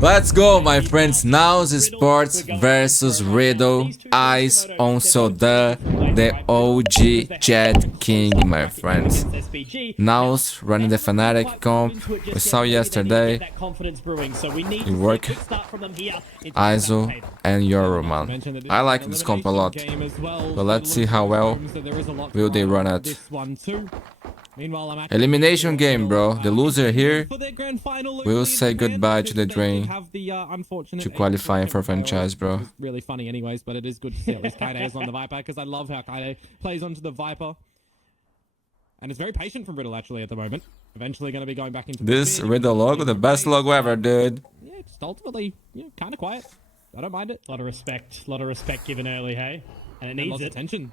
Let's go, my friends. NAOS Esports versus Riddle. Eyes on SEOLDAM, the OG Jet King, my friends. NAOS running the Fnatic comp. We saw yesterday. We work ISO and Euro, man. I like this comp a lot. But let's see how well will they run it. Elimination game, bro. The loser here will say goodbye to the drain to qualifying for franchise, bro. Really funny anyways, but it is good to see at least Kaide is on the Viper, because I love how Kaide plays onto the Viper. And it's very patient from Riddle actually at the moment. Eventually going to be going back into this Riddle logo, the best logo ever, dude. Yeah, just ultimately, kind of quiet. I don't mind it. A lot of respect given early, hey? And it needs it. Attention.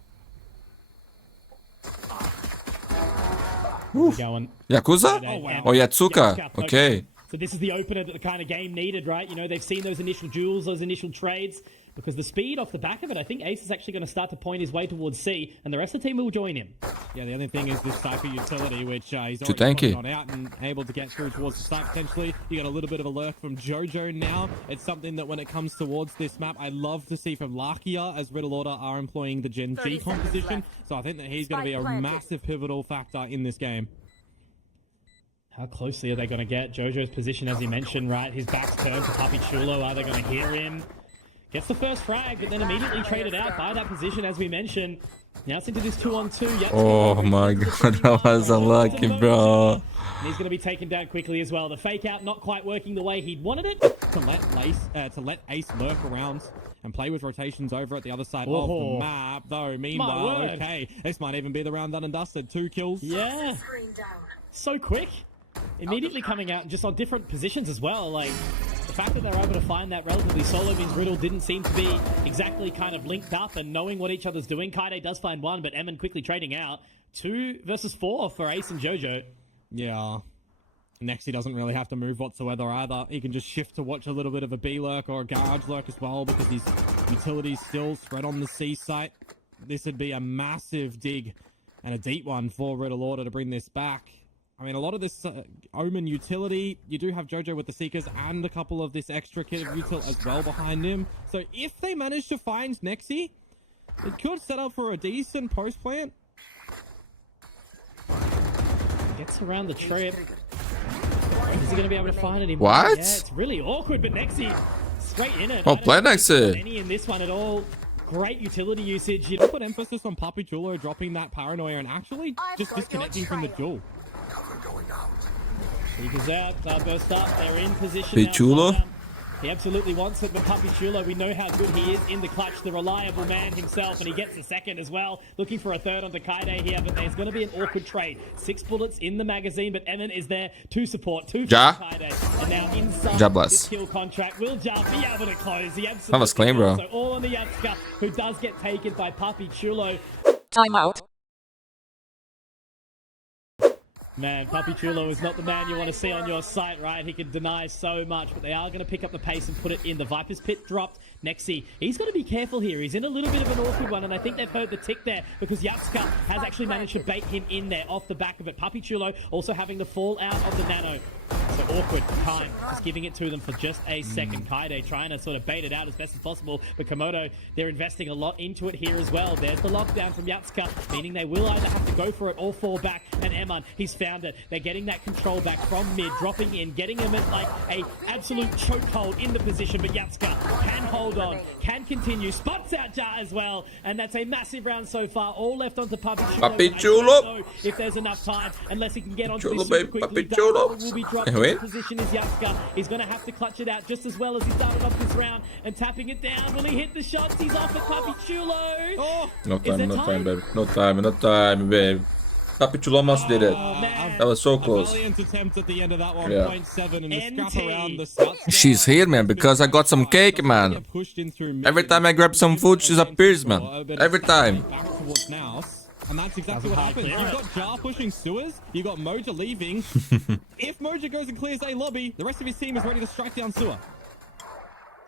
Going. Yakuza? Oh, wow. Or Yatsuka? Okay. So this is the opener that the kind of game needed, right? You know, they've seen those initial duels, those initial trades, because the speed off the back of it, I think Ace is actually going to start to point his way towards C, and the rest of the team will join him. Yeah, the only thing is this Cypher utility, which he's Too already got out and able to get through towards the site potentially. You got a little bit of a lurk from Jojo now. It's something that when it comes towards this map, I love to see from Lakia, as Riddle Order are employing the Gen G composition. So I think that he's going to be a massive pivotal factor in this game. How closely are they going to get? Jojo's position, as he mentioned, right? His back's turned to PAPICHULO. Are they going to hear him? Gets the first frag, but then immediately traded out by that position, as we mentioned. Now it's into this 2-on-2. Yep. Oh my god, that was unlucky, bro. And he's going to be taken down quickly as well. The fake out not quite working the way he'd wanted it. To let Ace lurk around and play with rotations over at the other side of the map, though. Meanwhile, okay, this might even be the round done and dusted. 2 kills. Yeah. So quick. Immediately coming out just on different positions as well. Like, the fact that they're able to find that relatively solo means Riddle didn't seem to be exactly kind of linked up and knowing what each other's doing. Kaide does find one, but Emin quickly trading out. 2 versus 4 for Ace and Jojo. Yeah. Next, he doesn't really have to move whatsoever either. He can just shift to watch a little bit of a B lurk or a garage lurk as well, because these utilities still spread on the C site. This would be a massive dig and a deep one for Riddle Order to bring this back. I mean, a lot of this Omen utility, you do have Jojo with the Seekers and a couple of this extra kit of util as well behind him. So if they manage to find Nexi, it could set up for a decent post plant. Gets around the trip. Is he going to be able to find it? What? Yeah, it's really awkward, but Nexi straight in it. Oh, play Nexi. Any in this one at all. Great utility usage. You put emphasis on PAPICHULO dropping that paranoia and actually just disconnecting from the duel. Seekers out, burst up, they're in position. PAPICHULO? He absolutely wants it, but PAPICHULO, we know how good he is in the clutch, the reliable man himself, and he gets the second as well. Looking for a third onto Kaide here, but there's going to be an awkward trade. 6 bullets in the magazine, but Emin is there to support. 2 for Kaide. And now inside this kill contract, will Ja be able to close? He absolutely that was clean, bro. So all on the Yatsuka, who does get taken by PAPICHULO. Timeout. Man, PAPICHULO is not the man you want to see on your site, right? He can deny so much, but they are going to pick up the pace and put it in. The Viper's Pit dropped. Nexi, he's got to be careful here. He's in a little bit of an awkward one, and I think they've heard the tick there because Yatsuka has actually managed to bait him in there off the back of it. PAPICHULO also having the fallout of the nano. So awkward time, just giving it to them for just a second. Kaide trying to sort of bait it out as best as possible, but Komodo, they're investing a lot into it here as well. There's the lockdown from Yatsuka, meaning they will either have to go for it or fall back, and Eman, he's found it. They're getting that control back from mid, dropping in, getting him at like a absolute chokehold in the position, but Yatsuka can hold on, can continue, spots out Ja as well, and that's a massive round so far, all left onto PAPICHULO. PAPICHULO! I don't know if there's enough time, unless he can get onto this baby, super quickly. PAPICHULO. Will be dropped. Position is Yatsuka. He's going to have to clutch it out just as well as he started off this round and tapping it down. Will he hit the shots? He's off at PAPICHULO. Oh, no time, baby. No time, baby. PAPICHULO almost did it. That was so close. Attempt at the end of that one. Yeah. 0.7 and the scrap around the she's here, man, because I got some cake, man. Every time I grab some food, she's appears, man. Every time. Back towards NAOS. And that's exactly what happens. You've got Ja pushing sewers. You've got Moja leaving. If Moja goes and clears A lobby, the rest of his team is ready to strike down sewer.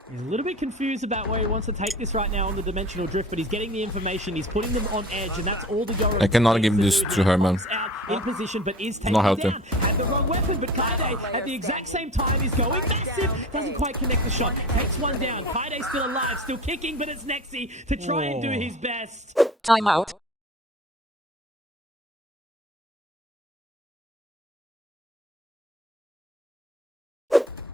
He's a little bit confused about where he wants to take this right now on the dimensional drift, but he's getting the information. He's putting them on edge, and that's all the Yoru. I cannot give this to her, man. In position, but is taken Not healthy. down. Had the wrong weapon, but Kaide at the exact same time is going massive. Doesn't quite connect the shot. Takes one down. Kaide's still alive, still kicking, but it's Nexi to try and do his best. Timeout.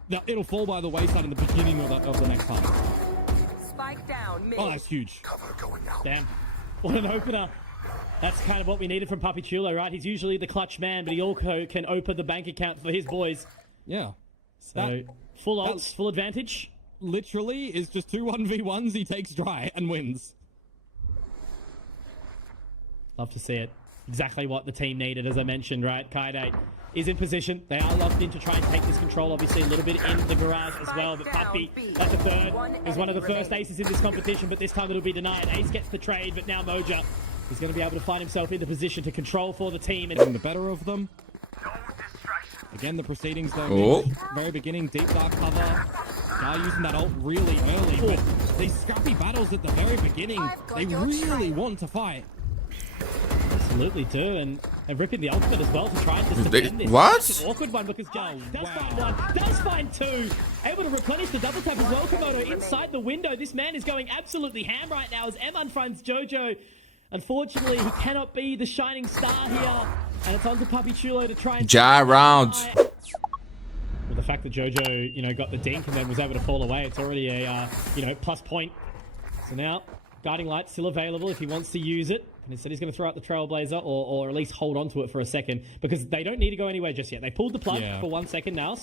Now, it'll fall by the wayside in the beginning of the next half. Spike down. Mid. Oh, that's huge. Damn. What an opener. That's kind of what we needed from PAPICHULO, right? He's usually the clutch man, but he also can open the bank account for his boys. Yeah. So, full ults, full advantage. Literally is just 2 1v1s. He takes dry and wins. Love to see it. Exactly what the team needed, as I mentioned, right? Kaide is in position. They are locked in to try and take this control, obviously a little bit in the garage as well. But Papi, that's a third, is one of the first aces in this competition, but this time it'll be denied. Ace gets the trade, but now Moja is going to be able to find himself in the position to control for the team. And the better of them. Again, the proceedings though. Very beginning, deep dark cover. Guy using that ult really early, but these scrappy battles at the very beginning, they really want to fight. Absolutely do, and ripping the ultimate as well to try and just defend this. What? It's an awkward one because Jar does find one, does find two. Able to replenish the double tap as well, Komodo inside the window. This man is going absolutely ham right now as M unfronts Jojo. Unfortunately, he cannot be the shining star here, and it's on to PAPICHULO to try and... Jar round. Well, the fact that Jojo, you know, got the dink and then was able to fall away, it's already a, you know, plus point. So now, Guiding Light's still available if he wants to use it. And instead he's going to throw out the Trailblazer or at least hold on to it for a second because they don't need to go anywhere just yet. They pulled the plug for 1 second now.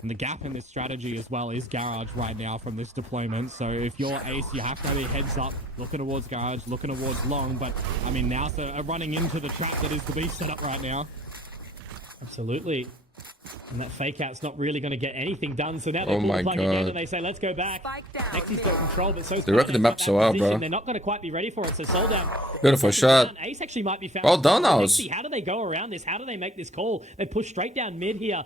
And the gap in this strategy as well is Garage right now from this deployment. So if you're Ace, you have to have a heads up, looking towards Garage, looking towards Long. But, I mean, now are running into the trap that is the beast set up right now. Absolutely. And that fake out's not really going to get anything done. So now they pull the plug again and they say, let's go back. Nexi's got control, but so's They're wrecking the map so well, bro. They're not going to quite be ready for it. So SEOLDAM. Beautiful shot. Ace actually might be found. Well done, NAOS. How do they go around this? How do they make this call? They push straight down mid here.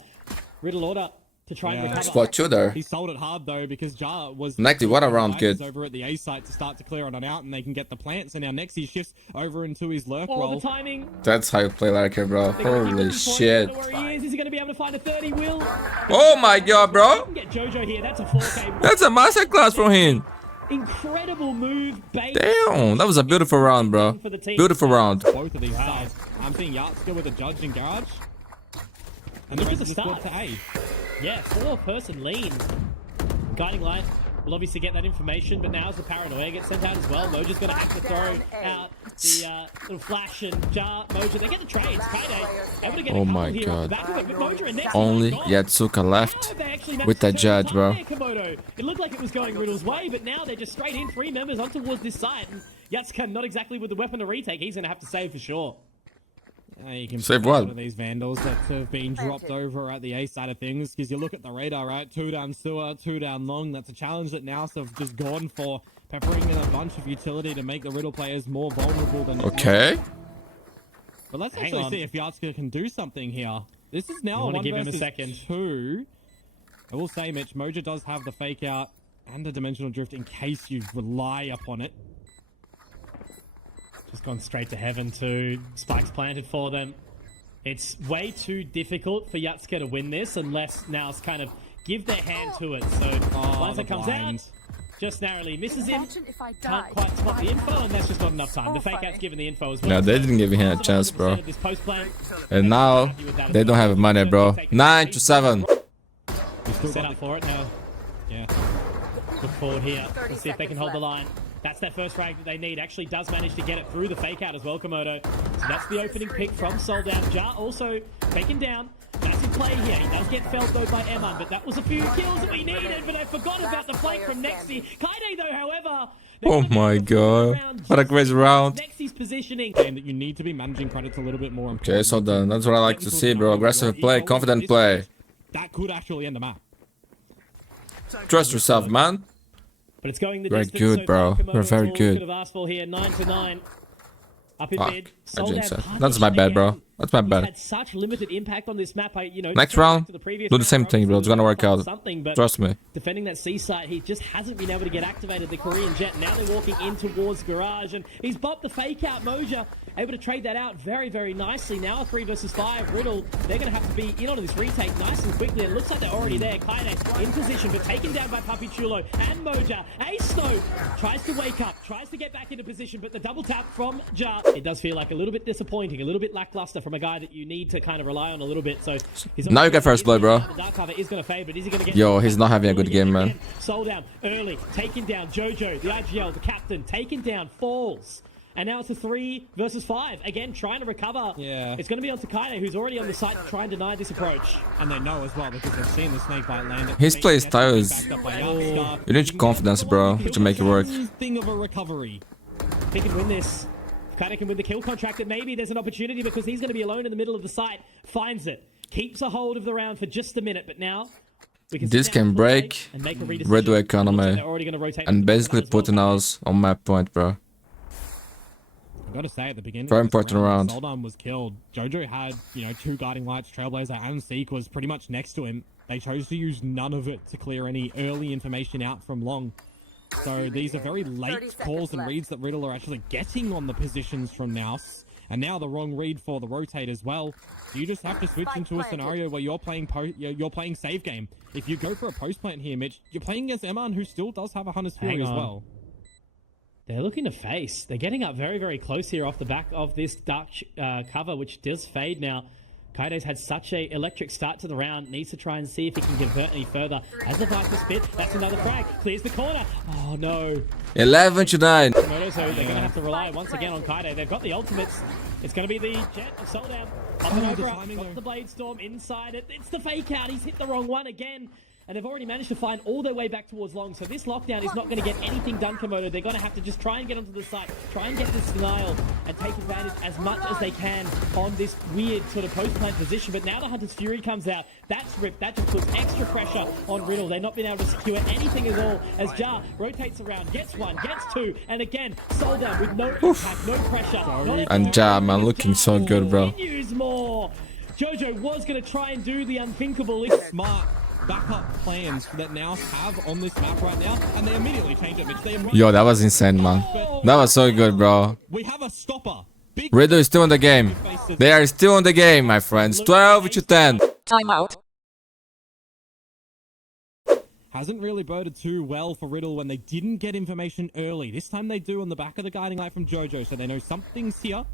Riddle order to try and recover. Spot 2 there. He sold it hard though because Jar was Nexi, what a round, kid. over at the A site to start to clear it out and they can get the plants. And now Nexi shifts over into his lurk role. The timing. That's how you play like here, bro. Holy shit. Is he going to be able to find a 30? Will? Oh my god, bro. Get Jojo here. That's a 4K. That's a masterclass from him. Incredible move. Damn, that was a beautiful round, bro. Beautiful round. Both of these sides. I'm seeing Yart still with a judge and Garage. And there is a start to A. Yeah, 4-person lean. Guiding Light will obviously get that information, but now as the Paranoia gets sent out as well, Moja's going to have to throw out the little flash and Jar. Moja, they get the trades. Kaide able to get a couple here off the back of it, but Moja and Nexi Only gone. Yatsuka left with that judge, bro. It looked like it was going Riddle's way, but now they're just straight in 3 members on towards this side. And Yatsuka not exactly with the weapon to retake. He's going to have to save for sure. You can save what? These Vandals that have been dropped over at the A side of things, because you look at the radar, right? 2 down sewer, 2 down long. That's a challenge that NAOS have just gone for, peppering in a bunch of utility to make the Riddle players more vulnerable than... Okay. But let's actually see if Yatsuka can do something here. This is now a 1 versus 2. I will say, Mitch, Moja does have the fake out and the dimensional drift in case you rely upon it. Just gone straight to heaven too. Spikes planted for them. It's way too difficult for Yatsuka to win this unless NAOS kind of give their hand to it. So once it comes out, just narrowly misses him. Can't quite spot the info, and that's just not enough time. The fake out's given the info as well. No, they didn't give him a chance, bro. And now they don't have money, bro. 9 to 7. Set up for it now. Yeah. Look forward here. Let's see if they can hold the line. That's their first frag that they need. Actually does manage to get it through the fake out as well, Komodo. So that's the opening pick from SEOLDAM. Jar also taken down. Massive play here. He does get felled though by Eman, but that was a few kills that we needed, but I forgot about the flank from Nexi. Kaide though, however... Oh my god. What a crazy round. Nexi's positioning. That you need to be managing credits a little bit more. Okay, SEOLDAM. That's what I like to see, bro. Aggressive play, confident play. That could actually end the map. Trust yourself, man. But it's going the Very distance, good, so bro. You're very good. Could have asked for here 9 to 9. Up in mid. I jinxed it. That's my bad, bro. That's my He's bad. had such limited impact on this map. Next round, do the same thing, bro. It's gonna work out. But Trust me. defending that C site, he just hasn't been able to get activated. The Korean Jet, now they're walking in towards Garage, and he's bopped the fake out. Moja able to trade that out very, very nicely. Now a 3 versus 5. Riddle, they're going to have to be in on this retake nice and quickly. It looks like they're already there. Kaine in position, but taken down by PAPICHULO and Moja. Ace though tries to wake up, tries to get back into position, but the double tap from Ja. It does feel like a little bit disappointing, a little bit lackluster from a guy that you need to kind of rely on a little bit. So he's Now you get first blood, bro. The dark cover is going to fade, but is he going to get? Yo, he's not having a good game, man. SEOLDAM early, taken down. Jojo, the IGL, the captain, taken down, falls. And now it's a 3 versus 5. Again, trying to recover. Yeah. It's going to be on Kaine, who's already on the site to try and deny this approach. And they know as well because they've seen the snakebite land. His play style is... You need confidence, bro, to make it work. Thing of a recovery. If he can win this, if Kaine can win the kill contract, that maybe there's an opportunity because he's going to be alone in the middle of the site. Finds it. Keeps a hold of the round for just a minute, but now... This can break RIDDLE economy and basically put NAOS on map point, bro. I've got to say, at the beginning, Very important round. SEOLDAM was killed. Jojo had, 2 guiding lights, Trailblazer, and Seek was pretty much next to him. They chose to use none of it to clear any early information out from long. So these are very late calls and reads that RIDDLE are actually getting on the positions from NAOS. And now the wrong read for the rotate as well. You just have to switch into a scenario where you're playing save game. If you go for a post plant here, Mitch, you're playing against Eman, who still does have a Hunter's Fury as well. They're looking to face. They're getting up very, very close here off the back of this dark cover, which does fade now. Kaide's had such a electric start to the round. Needs to try and see if he can convert any further. As the Viper spit, that's another frag. Clears the corner. Oh, no. 11 to 9. So they're going to have to rely once again on Kaide. They've got the ultimates. It's going to be the Jet of SEOLDAM. Popping over. Got the Blade Storm inside it. It's the fake out. He's hit the wrong one again. And they've already managed to find all their way back towards long. So this lockdown is not going to get anything done, Komodo. They're going to have to just try and get onto the site, try and get this denial, and take advantage as much as they can on this weird sort of post-plant position. But now the Hunter's Fury comes out. That's ripped. That just puts extra pressure on RIDDLE. They're not being able to secure anything at all as Jar rotates around, gets 1, gets 2, and again, SEOLDAM with no impact, no pressure. And Jar, man, looking so good, bro. Use more. Jojo was going to try and do the unthinkable. Smart backup plans that NAOS have on this map right now, and they immediately change it, Mitch. Yo, that was insane, man. That was so good, bro. We have a stopper. RIDDLE is still in the game. They are still in the game, my friends. 12 to 10. Timeout. Hasn't really boded too well for RIDDLE when they didn't get information early. This time they do on the back of the guiding light from Jojo, so they know something's here.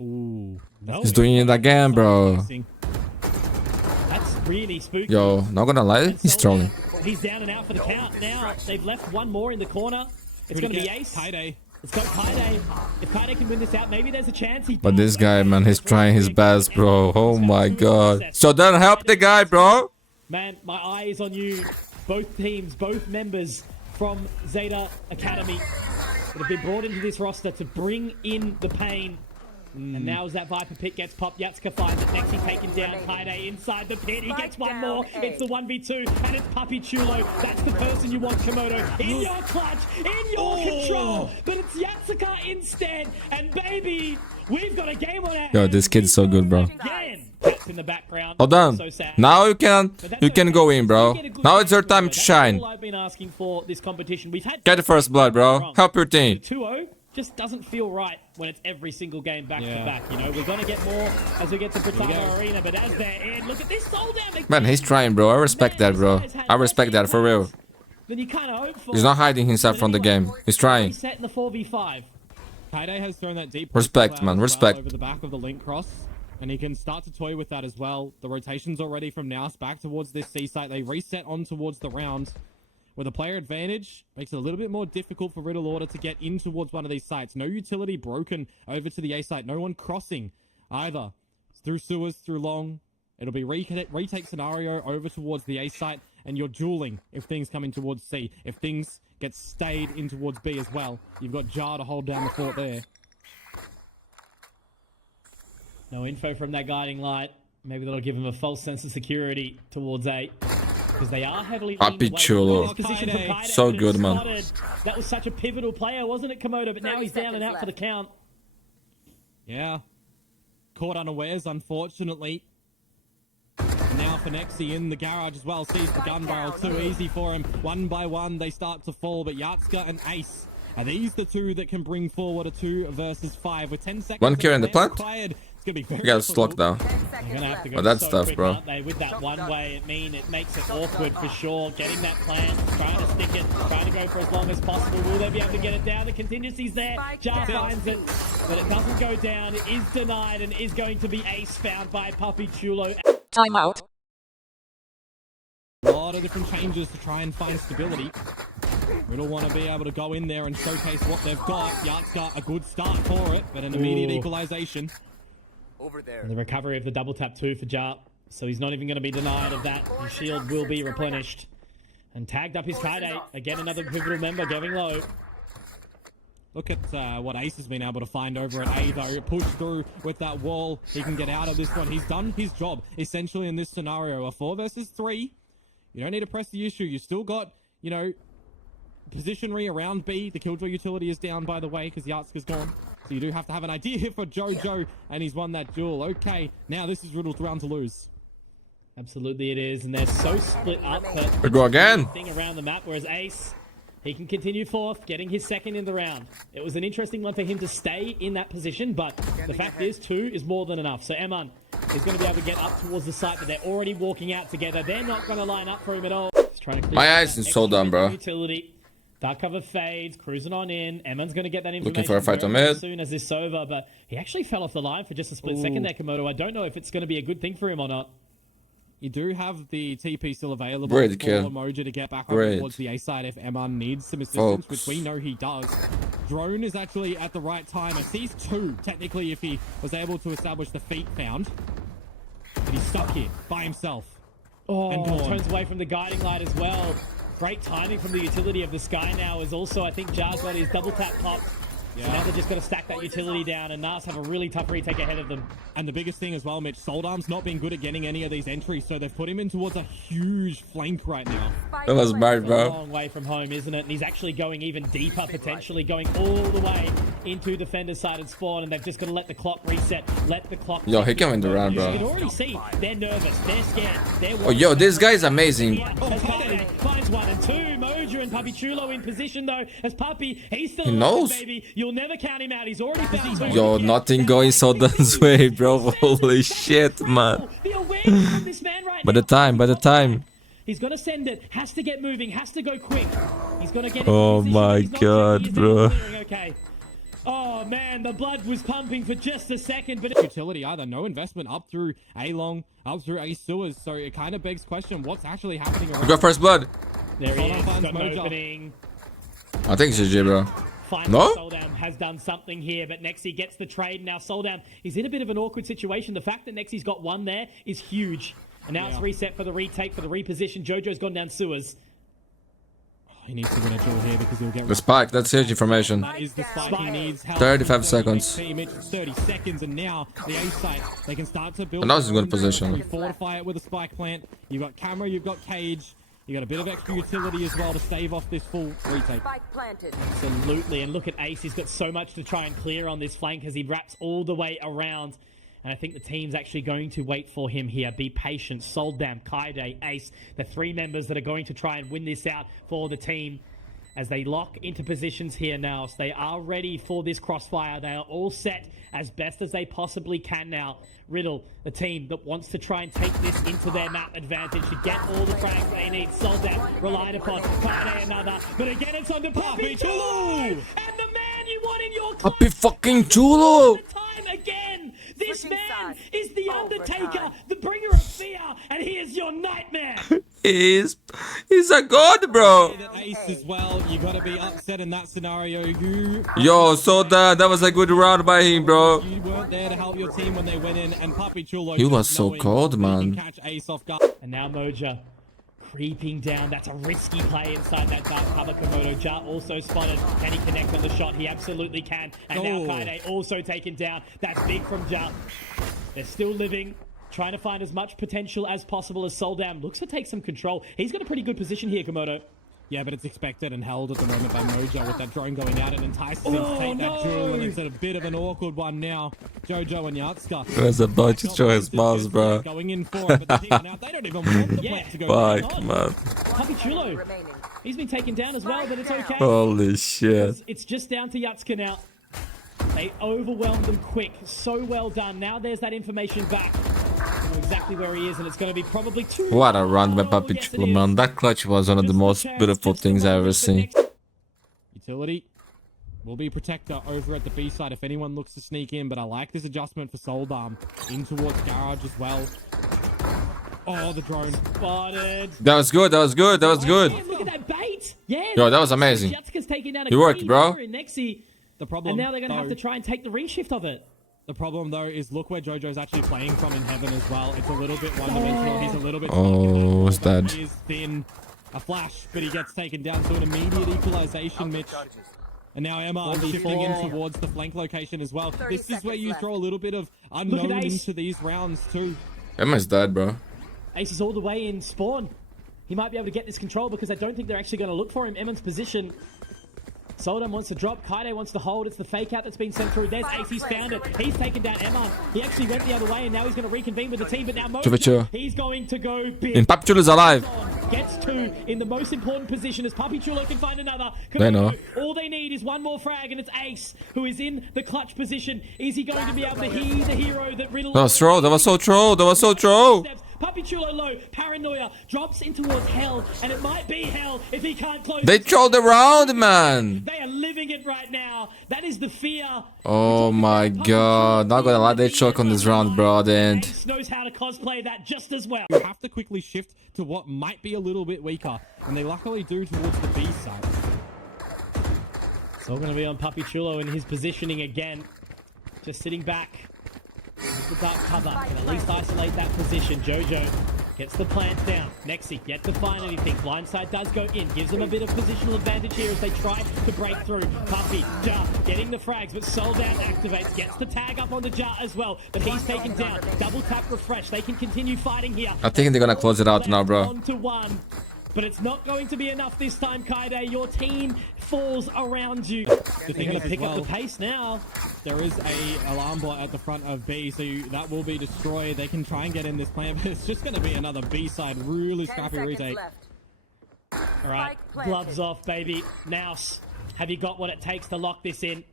Ooh. He's doing it again, bro. That's really spooky. Yo, not gonna lie, he's trolling. He's down and out for the count. Now they've left one more in the corner. It's going to be Ace. Kaide. It's got Kaide. If Kaide can win this out, maybe there's a chance. But this guy, man, he's trying his best, bro. Oh my god. So don't help the guy, bro. Man, my eye is on you. Both teams, both members from Zeta Academy that have been brought into this roster to bring in the pain. And now as that Viper pit gets popped, Yatsuka finds it. Next he's taken down. Kaide inside the pit. He gets one more. It's the 1v2. And it's PAPICHULO. That's the person you want, Komodo. In your clutch. In your control. But it's Yatsuka instead. And baby, we've got a game on our Yo, this kid's so good, bro. Again. Cats in the background. Hold on. So sad. Now you can go in, bro. Now it's your time to shine. All I've been asking for this competition. We've had Get the first blood, bro. Help your team. 2-0 just doesn't feel right when it's every single game back to back. You know, we're gonna get more as we get to Britano Arena, but as they're in, look at this SEOLDAM. Man, he's trying, bro. I respect that, bro. I respect that, for real. Then you kind of hope for. He's not hiding himself from the game. He's trying. Set in the 4v5. Kaide has thrown that deep Respect, man. Respect. over the back of the link cross, and he can start to toy with that as well. The rotation's already from NAOS back towards this C site. They reset on towards the round. With a player advantage, makes it a little bit more difficult for RIDDLE Order to get in towards one of these sites. No utility broken over to the A site. No one crossing either. It's through sewers, through long. It'll be retake scenario over towards the A site, and you're dueling if things come in towards C. If things get stayed in towards B as well, you've got Jar to hold down the fort there. No info from that guiding light. Maybe that'll give him a false sense of security towards A. Because they are heavily PAPICHULO. So good, man. That was such a pivotal player, wasn't it, Komodo? But now he's down and out for the count. Yeah. Caught unawares, unfortunately. And now for Nexi in the garage as well. Sees the gun barrel. Too easy for him. One by one, they start to fall. But Yatska and Ace, are these the two that can bring forward a 2 versus 5? With 10 seconds. One kill in the plant. Required, it's going to be very You got slug now. They're gonna have to go Oh, that's so tough, quick, bro. aren't they? With that one way, it makes it awkward for sure. Getting that plan, trying to stick it, trying to go for as long as possible. Will they be able to get it down? The contingency's there. Jar finds it, but it doesn't go down. It is denied and is going to be ace found by PAPICHULO. Timeout. A lot of different changes to try and find stability. Riddle want to be able to go in there and showcase what they've got. Yatska, a good start for it, but an immediate equalization. And the recovery of the double tap 2 for Jar. So he's not even going to be denied of that. His shield will be replenished. And tagged up his Kaide. Again, another pivotal member going low. Look at what Ace has been able to find over at A, though. Push through with that wall. He can get out of this one. He's done his job, essentially, in this scenario. A 4 versus 3. You don't need to press the issue. You still got, you know, positionary around B. The Killjoy utility is down, by the way, because Yatska's gone. So you do have to have an idea here for Jojo, and he's won that duel. Okay, now this is Riddle's round to lose. Absolutely it is, and they're so split up that We go again. thing around the map, whereas Ace, he can continue fourth, getting his second in the round. It was an interesting one for him to stay in that position, but the fact is 2 is more than enough. So Eman is going to be able to get up towards the site, but they're already walking out together. They're not going to line up for him at all. He's trying to clear My eyes is so dumb, bro. Utility. Dark cover fades, cruising on in. Eman's going to get that information Looking for a fight on very mid. soon as this is over, but he actually fell off the line for just a split second there, Komodo. I don't know if it's going to be a good thing for him or not. You do have the TP still available Great for kill. Emoji to get back Great. up towards the A side if Eman needs some assistance, Folks. which we know he does. Drone is actually at the right time. I sees 2, technically, if he was able to establish the feet found. But he's stuck here by himself. And Oh, gone. turns away from the guiding light as well. Great timing from the utility of the Sky now is also, I think, Jar's got his double tap popped. So now they're just got to stack that utility down, and NAOS have a really tough retake ahead of them. And the biggest thing as well, Mitch, SEOLDAM's not been good at getting any of these entries, so they've put him in towards a huge flank right now. That was bad, It's a bro. long way from home, isn't it? And he's actually going even deeper, potentially going all the way into defender's side and spawn, and they've just got to let the clock reset. Let the clock. Yo, he can win the round, You bro. can already see they're nervous, they're scared, they're. Oh, yo, this guy's amazing. Yeah, as Kaide finds 1 and 2. Moja and PAPICHULO in position though. As Papi, he's still He alive, knows. baby. You'll never count him out. He's already found 2. Yo, nothing going SEOLDAM's way, bro. Holy shit, man. The awareness from this man right By now. the time, by the time. He's got to send it. Has to get moving. Has to go quick. He's got to get. Oh into position. my He's not God, checking his bro. clearing. Okay. Oh man, the blood was pumping for just a second, but Utility either no investment up through A long, up through A sewers, so it kind of begs question what's actually happening We around. got first blood. there he is. Finds Got an Moja. opening. I think it's GG, bro. Finally, No? SEOLDAM has done something here, but Nexi gets the trade. Now SEOLDAM is in a bit of an awkward situation. The fact that Nexi's got 1 there is huge. And now it's reset for the retake, for the reposition. Jojo's gone down sewers. He needs to win a duel here because he'll get The spike, that's huge information. That is the spike he needs. Help. 35 seconds. Mitch, 30 seconds, and now the A site, they can start to build. And now he's in their good own position. You fortify it with a spike plant. You've got camera, you've got cage. You got a bit of extra utility as well to stave off this full retake. Spike planted. Absolutely. And look at Ace. He's got so much to try and clear on this flank as he wraps all the way around. And I think the team's actually going to wait for him here. Be patient. SEOLDAM, Kaide, Ace, the 3 members that are going to try and win this out for the team. As they lock into positions here now. So they are ready for this crossfire. They are all set as best as they possibly can now. Riddle, the team that wants to try and take this into their map advantage to get all the frags they need. SEOLDAM relied upon. Kaide another. But again, it's on to PAPICHULO! And the man you want in your club. PAPICHULO! Time again. This Switching man sides. is the Overtime. Undertaker, the bringer of fear, and he is your nightmare. He's a god, bro. That Ace as well, you got to be upset in that scenario. Yo, so that was a good round by him, bro. You weren't there to help your team when they went in, and PAPICHULO. He was just so knowing cold, he man. can catch Ace off guard. And now Moja creeping down. That's a risky play inside that dark cover. Komodo Jar also spotted. Can he connect on the shot? He absolutely can. And now Oh. Kaide also taken down. That's big from Jar. They're still living. Trying to find as much potential as possible as SEOLDAM looks to take some control. He's got a pretty good position here, Komodo. Yeah, but it's expected and held at the moment by Mojo with that drone going out and entices him to take that duel, and it's a bit of an awkward one now. Jojo and Yatska. There's a bunch of choice balls, bro. Going in for it, but the team now, they don't even want the plant to go Fuck, down. man. PAPICHULO. remaining. He's been taken down as well, but it's okay. Holy shit. It's just down to Yatska now. They overwhelmed them quick. So well done. Now there's that information back. Know exactly where he is, and it's going to be probably two. What a run by Oh, PAPICHULO, yes, it man. is. That clutch was one of the Just most chance, beautiful just the things I've ever moment, the seen. next- Utility will be protector over at the B side if anyone looks to sneak in, but I like this adjustment for SEOLDAM in towards Garage as well. Oh, the drone. Spotted. That was good, that was good, that was good. Man, look at that bait. Yeah. Yo, that was amazing. Yatska's taking down a You worked, clean bro. number in Nexi, The problem, and now they're going to have though- to try and take the reshift of it. The problem, though, is look where Jojo's actually playing from in Heaven as well. It's a little bit one-dimensional. He's a little bit... Oh, it's dead. He is thin. A flash, but he gets taken down to an immediate equalization, Mitch. And now Emma shifting in towards the flank location as well. 30 This is where you seconds throw a little bit of unknown Ace. into these rounds, too. Emma's dead, bro. Ace is all the way in spawn. He might be able to get this control because I don't think they're actually going to look for him. Emmon's position. SEOLDAM wants to drop. Kaide wants to hold. It's the fake out that's been sent through. There's Ace. He's found it. He's taken down Emma. He actually went the other way, and now he's going to reconvene with the team. But now Chivicho. he's going to go big. And PAPICHULO's alive. Gets two in the most important position as PAPICHULO can find another. They know. All they need is one more frag, and it's Ace who is in the clutch position. Is he going to be able to hear the hero that Riddle? That was troll, that was so troll, that was so troll. PAPICHULO low, paranoia drops in towards hell, and it might be hell if he can't close. They trolled around, man. They are living it right now. That is the fear. Oh my god. Not gonna lie, they choke on this round, bro. At the end. Ace knows how to cosplay that just as well. You have to quickly shift to what might be a little bit weaker, and they luckily do towards the B side. It's all going to be on PAPICHULO in his positioning again. Just sitting back. With the dark cover. Can at least isolate that position. Jojo gets the plant down. Nexi yet to find anything. Blindside does go in. Gives them a bit of positional advantage here as they try to break through. Puppy, Ja getting the frags, but SEOLDAM activates. Gets the tag up onto Ja as well. But he's taken down. Double tap refresh. They can continue fighting here. I think they're gonna close it out now, bro. 1-1. But it's not going to be enough this time, Kaide. Your team falls around you. The They're thing going is to pick as up the well, pace now. there is a alarm bot at the front of B, so that will be destroyed. They can try and get in this plant, but it's just going to be another B side. Really 10 scrappy seconds retake. left. All right, Spike planted. gloves off, baby. NAOS, have you got what it takes to lock this in?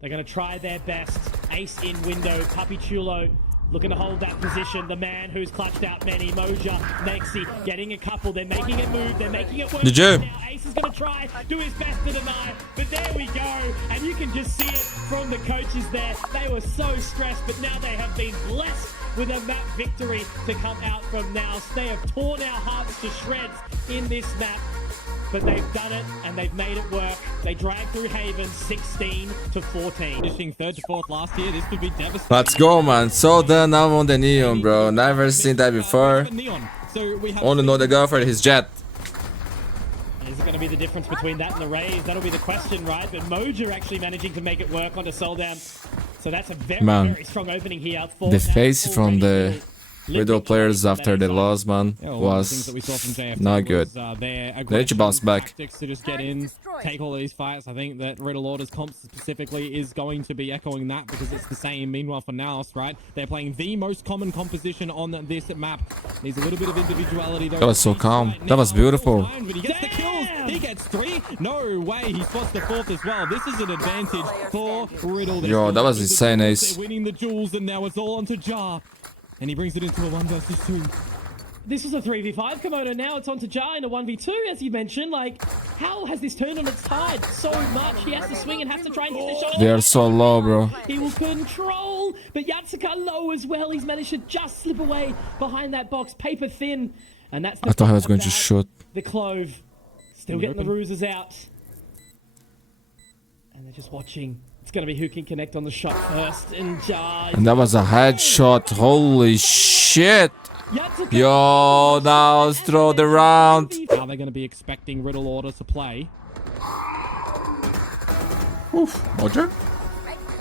They're going to try their best. Ace in window. PAPICHULO looking to hold that position. The man who's clutched out many. Moja, Nexi getting a couple. They're making it move. They're making it work. Did you? Now Ace is going to try, do his best to deny. But there we go. And you can just see it from the coaches there. They were so stressed, but now they have been blessed with a map victory to come out from NAOS. They have torn our hearts to shreds in this map. But they've done it, and they've made it work. They dragged through Haven 16-14. Finishing 3rd to 4th last year, this could be devastating. Let's go, man. So done now on the Neon, bro. Never seen that before. Neon. So we have Only know the guy for his jet. Is it going to be the difference between that and the Rays? That'll be the question, right? But Moja actually managing to make it work onto SEOLDAM. So that's a very, Man. very strong opening here. For The NAOS face from the already Riddle players after they lost, man, Yeah, well, one of the things that we was saw from JFK not good. was, their They need to bounce aggressive back. tactics to just get in, take all these fights. I think that Riddle Orders comp specifically is going to be echoing that because it's the same. Meanwhile, for NAOS, right, they're playing the most common composition on this map. Needs a little bit of individuality though. That was so calm. That was beautiful. But he gets the kills. He gets 3. No way. He spots the 4th as well. This is an advantage for Riddle. They're Yo, still that was winning the insane, duels. Ace. They're winning the duels, and now it's all onto Jar. And he brings it into a 1 versus 2. This is a 3v5 Komodo. Now it's on to Ja in a 1v2, as you mentioned. Like, how has this turned on its tide so much? He has to swing and has to try and get the shot. They are so low, bro. He will control, but Yatsuka low as well. He's managed to just slip away behind that box, paper thin. And that's the I thought I was part going to about shoot. the Clove. Still getting the ruses out. And they're just watching. It's going to be who can connect on the shot first. And Ja. And that was a headshot. Holy shit. Yatsuka. Yo, now throw the round. How are they going to be expecting Riddle Order to play? Roger.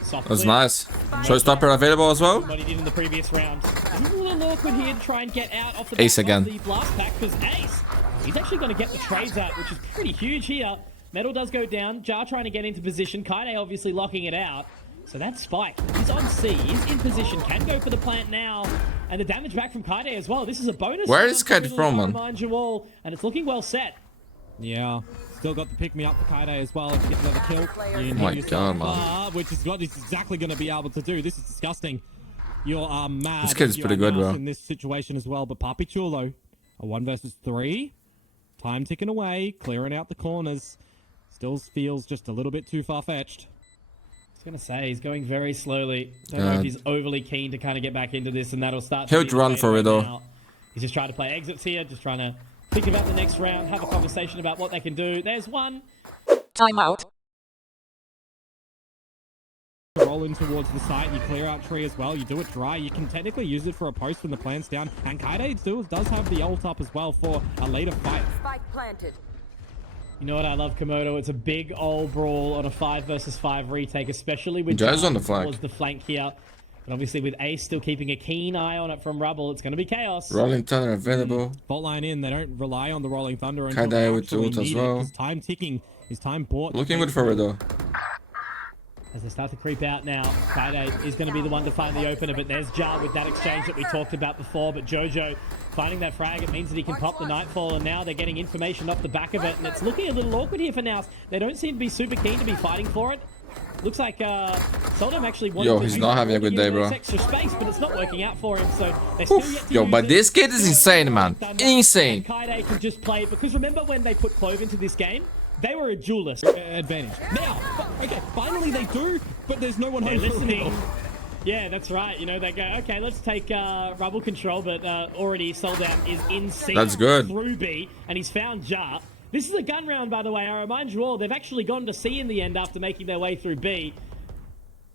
Soft That's clear. nice. Showstopper available as well. What he did in the previous round. He's a little awkward here to try and get out off the Ace back again. of the blast pack because Ace He's actually going to get the trades out, which is pretty huge here. Metal does go down. Jar trying to get into position. Kaide obviously locking it out. So that's Spike. He's on C. He's in position. Can go for the plant now. And the damage back from Kaide as well. This is a bonus. Where is Kaide from, man? Mind you all. And it's looking well set. Yeah. Still got the pick me up for Kaide as well to get another kill. Oh my god, man. Which is what he's exactly going to be able to do. This is disgusting. You're mad. This kid's pretty good, bro. In this situation as well. But PAPICHULO, a 1 versus 3. Time ticking away. Clearing out the corners. Still feels just a little bit too far-fetched. I was going to say, he's going very slowly. Don't know if he's overly keen to kind of get back into this, and that'll start. Huge run for RIDDLE. He's just trying to play exits here, just trying to think about the next round, have a conversation about what they can do. There's one. Timeout. Roll in towards the site, you clear out tree as well, you do it dry, you can technically use it for a post when the plant's down, and Kaide does have the ult up as well for a later fight. Spike planted. You know what I love, Komodo? It's a big old brawl on a 5 versus 5 retake, especially with Jazz on the flank. towards the flank here. But obviously with Ace still keeping a keen eye on it from Rubble, it's going to be chaos. Rolling Thunder available. Fault line in, they don't rely on the Rolling Thunder. Kaide with the ult as well. His time ticking, his time bought. Looking good for RIDDLE. As they start to creep out now, Kaide is going to be the one to find the opener, but there's Jar with that exchange that we talked about before. But Jojo finding that frag, it means that he can pop the Nightfall, and now they're getting information off the back of it, and it's looking a little awkward here for NAOS. They don't seem to be super keen to be fighting for it. Looks like SEOLDAM actually wanted Yo, he's not having a good day, bro. Extra space, but it's not working out for him, so they're still yet to Yo, use but it. this kid is insane, man. Insane. And Kaide can just play, because remember when they put Clove into this game? They were a duelist. Advantage. Now, okay, finally they do, but there's no one home for listening. RIDDLE. Yeah, that's right. You know, they go, okay, let's take Rubble control, but already SEOLDAM is in C. That's good. Through B, and he's found Jar. This is a gun round, by the way. I remind you all, they've actually gone to C in the end after making their way through B.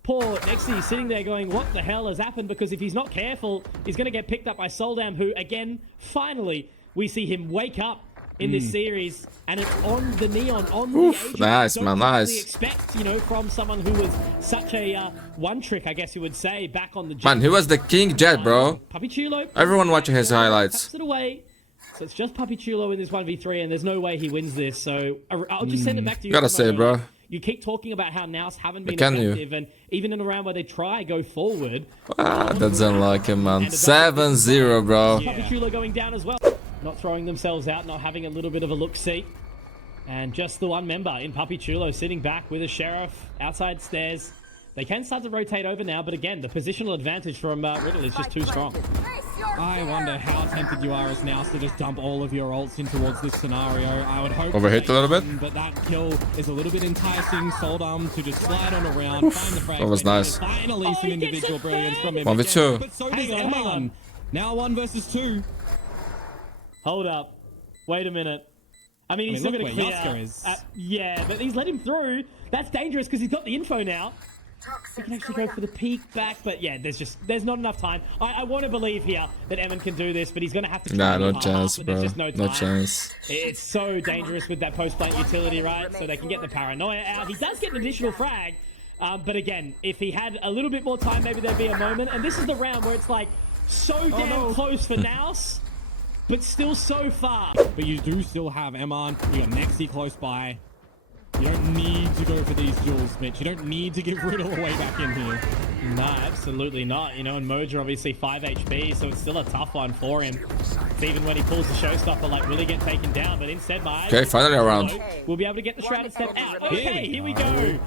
Poor Nexi sitting there going, what the hell has happened? Because if he's not careful, he's going to get picked up by SEOLDAM, who, again, finally, we see him wake up in this series, and it's on the neon, on the agent. Nice, Don't man, really nice. expect, you know, from someone who was such a one trick, I guess you would say, back on the jet. Man, he was the King Jet, bro. PAPICHULO. Everyone watching his highlights. Taps it away. So it's just PAPICHULO in this 1v3, and there's no way he wins this. So I'll just send it back to you. Gotta say, bro. You keep talking about how NAOS haven't been Can you? effective, and even in a round where they try go forward. Ah, that's unlucky, man. 7-0, bro. PAPICHULO going down as well. Not throwing themselves out, not having a little bit of a look-see. And just the one member in PAPICHULO sitting back with a Sheriff outside stairs. They can start to rotate over now, but again, the positional advantage from RIDDLE is just too strong. I wonder how tempted you are as NAOS to just dump all of your ults in towards this scenario. I would hope Overhit a little bit. But that kill is a little bit enticing. SEOLDAM to just slide on around, find the frag. That was nice. Finally, some individual brilliance from him. 1v2. But so does Hang on. Eman. Now 1 versus 2. Hold up. Wait a minute. I mean, he's still look going to where clear. Yaska is. Yeah, but he's let him through. That's dangerous because he's got the info now. He can actually go for the peek back, but yeah, there's not enough time. I want to believe here that Eman can do this, but he's going to have to try Nah, really no hard, chance, but bro. there's just no No time. chance. It's so dangerous with that post-plant utility, right? So they can get the paranoia out. He does get an additional frag, but again, if he had a little bit more time, maybe there'd be a moment. And this is the round where it's like so damn close for NAOS, but still so far. But you do still have Eman. You got Nexi close by. You don't need to go for these duels, Mitch. You don't need to give RIDDLE away back in here. No, absolutely not. You know, and Moja obviously 5 HP, so it's still a tough one for him. It's even when he pulls the showstopper, like, really get taken down. But instead, my eyes, Okay, finally a round. we'll be able to get the Shrouded Step out. Okay, here we go.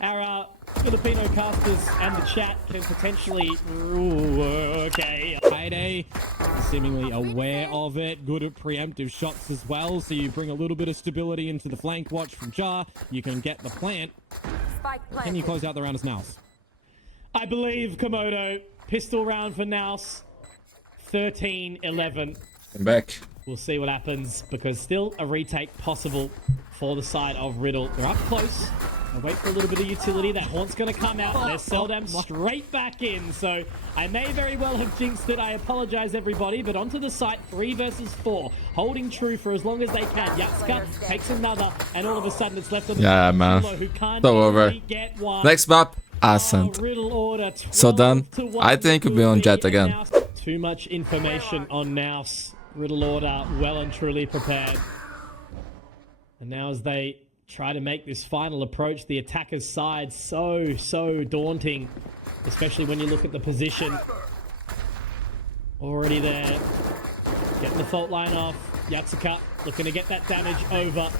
Our Filipino casters and the chat can potentially... Ooh, okay. Kaide seemingly aware of it, good at preemptive shots as well, so you bring a little bit of stability into the flank watch from Jar. You can get the plant. Spike planted. Can you close out the round as NAOS? I believe, Komodo. Pistol round for NAOS. 13-11. I'm back. We'll see what happens, because still a retake possible for the side of RIDDLE. They're up close. I wait for a little bit of utility. That Haunt's going to come out. There's SEOLDAM straight back in. So I may very well have jinxed it. I apologize, everybody. But onto the site, 3 versus 4. Holding true for as long as they can. Yatska takes another, and all of a sudden it's left on the Yeah, man. who can't So over. really get one. Next map, Ascent. RIDDLE order, So done. 12-1 I think we'll be on Jet again. Too much information on NAOS. Riddle order well and truly prepared. And now as they try to make this final approach, the attacker's side so daunting. Especially when you look at the position. Already there. Getting the fault line off. Yatsuka looking to get that damage over.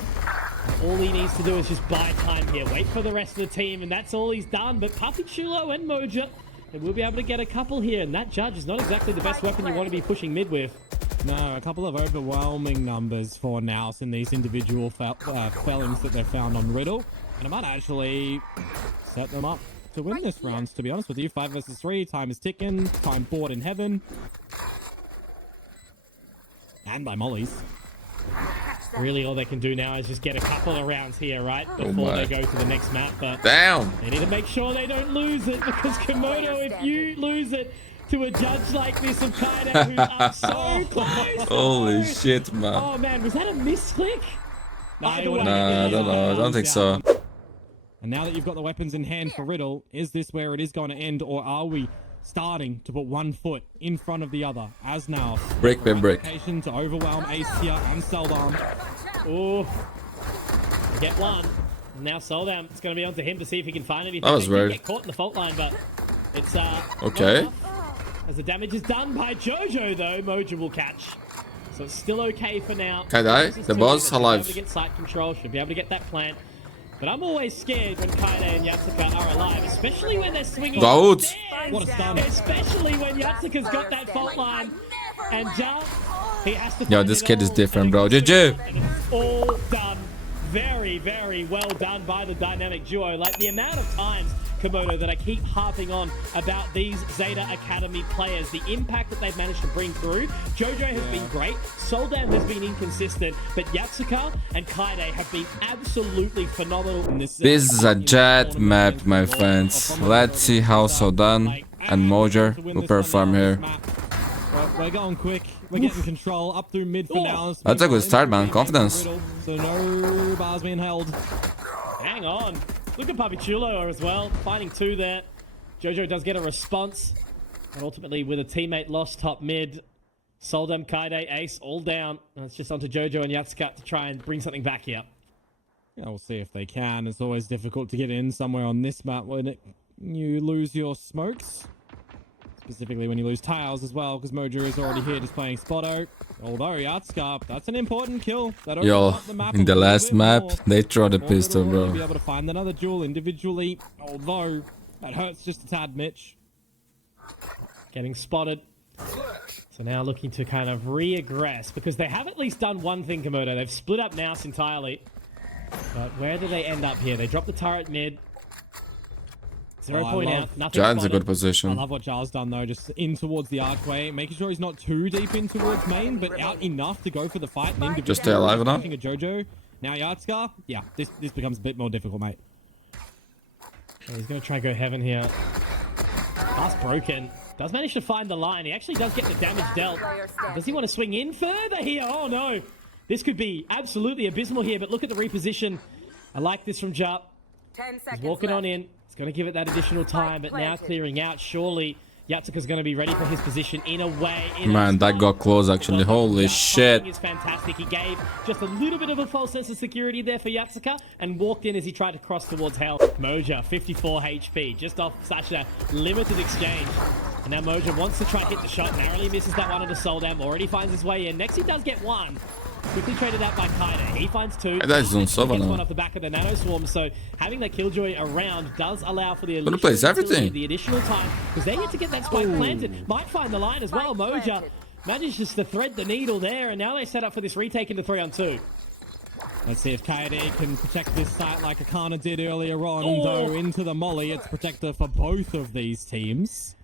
All he needs to do is just buy time here. Wait for the rest of the team, and that's all he's done. But PAPICHULO and Moja, they will be able to get a couple here. And that judge is not exactly the best weapon you want to be pushing mid with. No, a couple of overwhelming numbers for NAOS in these individual fellings that they've found on Riddle. And it might actually set them up to win this round, to be honest with you. 5 versus 3, time is ticking, time board in heaven. And by mollies. Really, all they can do now is just get a couple of rounds here, right? Before they go to the next map. But Damn. they need to make sure they don't lose it, because Komodo, if you lose it to a judge like this of Kaida, who's up so close. Holy shit, man. Oh man, was that a misclick? Nah, I don't know. I don't think so. And now that you've got the weapons in hand for Riddle, is this where it is going to end, or are we starting to put one foot in front of the other as now? Break by break. To overwhelm Ace here and SEOLDAM. Oh, get one. Now SEOLDAM, it's going to be on to him to see if he can find anything. That was He weird. Get caught in the fault line, but it's okay. as the damage is done by Jojo, though, Moja will catch. So it's still okay for now. Kaidai, the boss, alive. Should be able to get site control, should be able to get that plant. But I'm always scared when Kaida and Yatsuka are alive, especially when they're swinging. Goat. What a stun. Especially when Yatsuka's got that fault line. And Ja, he has to. Yo, this kid is different, bro. GG. And it's all done. Very well done by the dynamic duo. Like, the amount of times, Komodo, that I keep harping on about these Zeta Academy players, the impact that they've managed to bring through. Jojo has been great, SEOLDAM has been inconsistent, but Yatsuka and Kaide have been absolutely phenomenal. This is a jet map, my friends. Let's see how SEOLDAM and Moja will perform here. We're going quick. We're getting control up through mid for now. That's a good start, man. Confidence. So no bars being held. Hang on. Look at PAPICHULO as well. Finding 2 there. Jojo does get a response. And ultimately, with a teammate lost top mid, SEOLDAM, Kaide, Ace, all down. And it's just onto Jojo and Yatsuka to try and bring something back here. Yeah, we'll see if they can. It's always difficult to get in somewhere on this map when you lose your smokes. Specifically when you lose tiles as well, because Moja is already here just playing Spotto. Although Yatsuka, that's an important kill. That Yo, in the last map, they throw the pistol, bro. Be able to find another duel individually, although that hurts just a tad, Mitch. Getting spotted. So now looking to kind of re-aggress, because they have at least done one thing, Komodo. They've split up NAOS entirely. But where do they end up here? They drop the turret mid. 0 point out. Nothing. Giant's a spotted. good position. I love what Giles done though, just in towards the archway, making sure he's not too deep in towards main, but out enough to go for the fight. And then Just stay alive enough. A Jojo. Now Yatsuka, yeah, this becomes a bit more difficult, mate. Oh, he's going to try and go heaven here. Pass broken. Does manage to find the line. He actually does get the damage dealt. Does he want to swing in further here? Oh no. This could be absolutely abysmal here, but look at the reposition. I like this from Ja. 10 seconds He's walking left. on in. He's going to give it that additional time, but now clearing out. Surely Yatsuka's going to be ready for his position in a way. Man, that got close actually. Holy shit. Is fantastic. He gave just a little bit of a false sense of security there for Yatsuka and walked in as he tried to cross towards hell. Moja, 54 HP, just off such a limited exchange. And now Moja wants to try hit the shot, narrowly misses that one into SEOLDAM, already finds his way in. Next he does get one. Quickly traded out by Kaida. He finds 2. That is on Sova Gets now. one off the back of the Nano Swarm, so having that Killjoy around does allow for the plays everything. the additional time, because they get to get that spike planted. Might find the line as well. Moja manages to thread the needle there, and now they set up for this retake into 3-on-2. Let's see if KD can protect this site like Akana did earlier on, though into the molly. It's protector for both of these teams.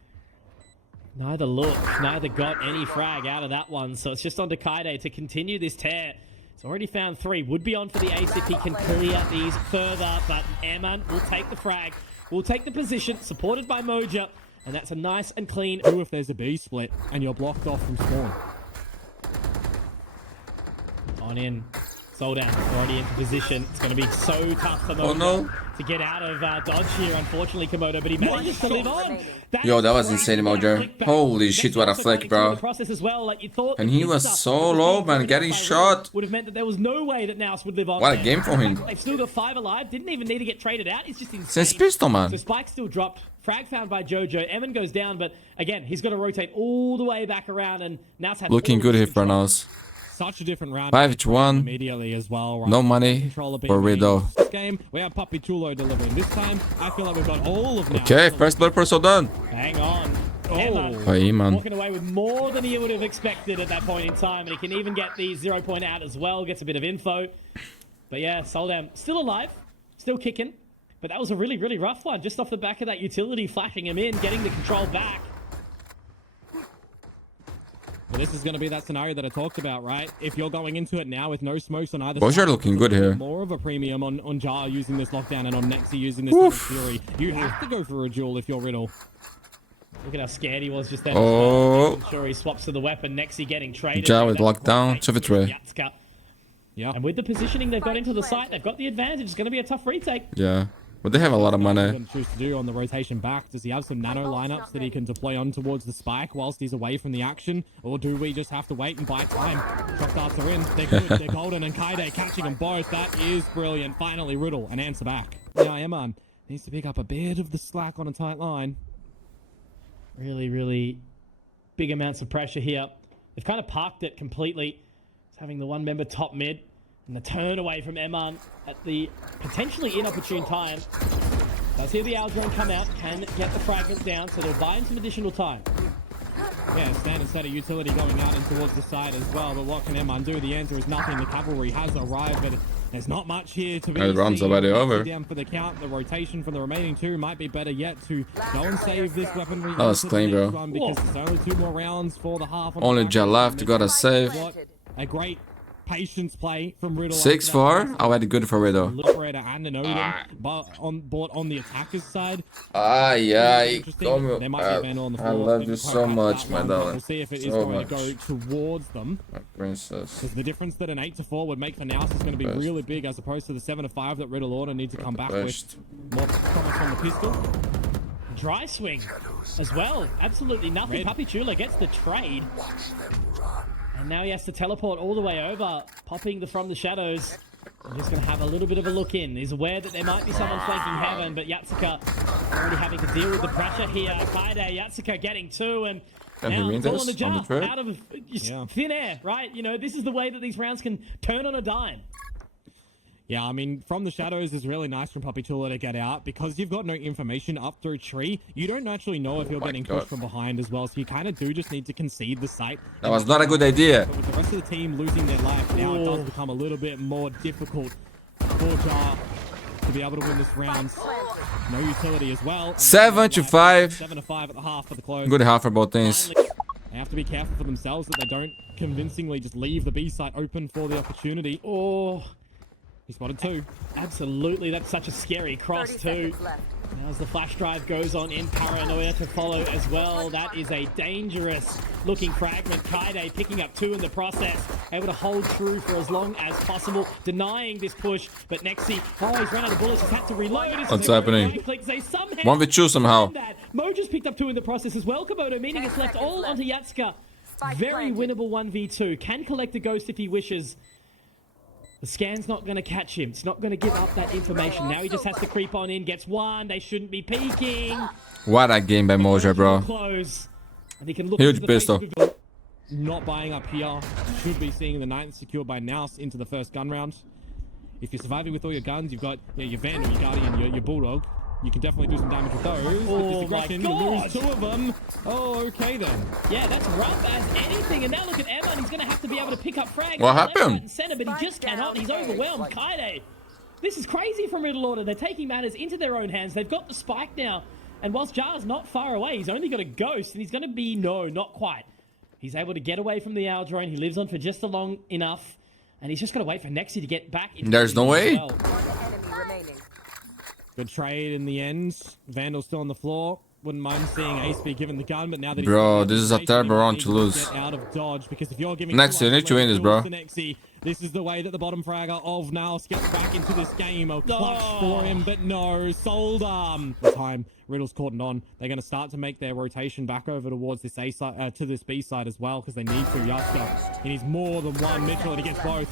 Neither looked, neither got any frag out of that one, so it's just on to Kaide to continue this tear. He's already found 3, would be on for the ace if he can clear these further, but Airman will take the frag, will take the position, supported by Moja, and that's a nice and clean. Who if there's a B split and you're blocked off from spawn? On in. SEOLDAM already into position. It's going to be so tough for Moja. Oh no. to get out of dodge here, unfortunately, Komodo, but he manages to live on. Yo, that was insane, Mojo. Holy shit, what a flick, bro. And he was so low, man, getting shot. Would have meant that there was no way that NAOS would live on. What a game for him. They've still got 5 alive, didn't even need to get traded out. It's just insane. Since pistol, man. So Spike still dropped. Frag found by Jojo. Evan goes down, but again, he's got to rotate all the way back around, and NAOS had Looking good here for NAOS. Such a different round. 5-1. Immediately as well. Right? No money for Riddle. This game, we have PAPICHULO delivering. This time, I feel like we've got all of NAOS. Okay, first blood for SEOLDAM. Hang on. Oh, hey, man. Walking away with more than he would have expected at that point in time, and he can even get the 0 point out as well. Gets a bit of info. But yeah, SEOLDAM still alive, still kicking. But that was a really, really rough one. Just off the back of that utility flashing him in, getting the control back. Well, this is going to be that scenario that I talked about, right? If you're going into it now with no smokes on either Both are looking good here. More of a premium on Jar using this lockdown and on Nexi using this Fury. You have to go for a duel if you're Riddle. Look at how scared he was just then. Oh. I'm sure he swaps to the weapon. Nexi getting traded. Jar with lockdown. 2v3. Yeah. And with the positioning they've got into the site, they've got the advantage. It's going to be a tough retake. Yeah. But they have a lot of money. What choose to do on the rotation back? Does he have some nano lineups that he can deploy on towards the spike whilst he's away from the action? Or do we just have to wait and buy time? Shot darts are in. They're good. They're golden. And Kaide catching them both. That is brilliant. Finally, Riddle and answer back. Now, Eman needs to pick up a bit of the slack on a tight line. Really, really big amounts of pressure here. They've kind of parked it completely. It's having the one member top mid. And the turn away from Eman at the potentially inopportune time. Does hear the Aldrone come out, can get the fragment down, so they'll buy him some additional time. Yeah, standard set of utility going out and towards the side as well, but what can Eman do? The answer is nothing. The cavalry has arrived, but there's not much here to be The round's already over. Down for the count. The rotation from the remaining two might be better yet to go and save this weaponry. That was clean, bro. Because there's only 2 more rounds for the half. Only Jet left. You gotta save. A great patience play from Riddle. 6-4. Already good for Riddle. Liberator and an Odin, but on board on the attacker's side. They might be a Vandal on the floor. I love you so much, my darling. We'll see if it is So going much. to go towards them. My princess. Because the difference that an 8-4 would make for NAOS is going to be really big, as opposed to the 7-5 that Riddle Order need to come back with. More promise on the pistol. Dry swing as well. Absolutely nothing. PAPICHULO gets the trade. And now he has to teleport all the way over, popping the from the shadows. I'm just going to have a little bit of a look in. He's aware that there might be someone flanking heaven, but Yatsuka already having to deal with the pressure here. Kaide, Yatsuka getting 2, and now he it's all wins on the this on the jar, trip? out of just thin air, right? You know, this is the way that these rounds can turn on a dime. Yeah, I mean, from the shadows is really nice from PAPICHULO to get out, because you've got no information up through tree. You don't actually know if you're getting pushed from behind as well, so you kind of do just need to concede the site. That was not a good idea. But with the rest of the team losing their life, now it does become a little bit more difficult for Jar to be able to win this round. No utility as well. 7-5. 7-5 at the half for the close. Good half for both teams. They have to be careful for themselves that they don't convincingly just leave the B site open for the opportunity. Oh, he spotted 2. absolutely. That's such a scary cross 30 too. seconds left. Now as the flash drive goes on in, Paranoia to follow as well. That is a dangerous looking fragment. Kaide picking up 2 in the process, able to hold true for as long as possible, denying this push. But Nexi, oh, he's run out of bullets. He's had to reload. What's happening? 1v2 somehow. Mo just picked up 2 in the process as well, Komodo, meaning it's left all onto Yatsuka. Very winnable 1v2. Can collect a ghost if he wishes. The scan's not going to catch him. It's not going to give up that information. Now he just has to creep on in. Gets 1. They shouldn't be peeking. What a game by Mojo, bro. Close. And he can look Huge into the pistol. face of the- Not buying up here. Should be seeing the 9th secured by NAOS into the first gun round. If you're surviving with all your guns, you've got your Vandal, your Guardian, your Bulldog. You can definitely do some damage with those. Oh With this aggression, my you lose God. 2 of them. Oh, okay then. Yeah, that's rough as anything. And now look at Eman. He's going to have to be able to pick up frag. What left, happened? right, and center, but he just cannot. He's overwhelmed. Kaide. This is crazy from Riddle Order. They're taking matters into their own hands. They've got the spike now. And whilst Jar's not far away, he's only got a ghost. And he's going to be, no, not quite. He's able to get away from the owl drone. He lives on for just long enough. And he's just got to wait for Nexi to get back. There's no way. One enemy remaining. Good trade in the end. Vandal's still on the floor. Wouldn't mind seeing Ace be given the gun, but now that he's Bro, this is a terrible round to lose. Get out of dodge, because if you're giving Nexi, you need to win this, bro. Nexi, This is the way that the bottom fragger of NAOS gets back into this game. A clutch for him, but no. SEOLDAM. The time. Riddle's cordoned on. They're going to start to make their rotation back over towards this A side, to this B side as well, because they need to. Yatska. He needs more than one. Mitchell, and he gets both.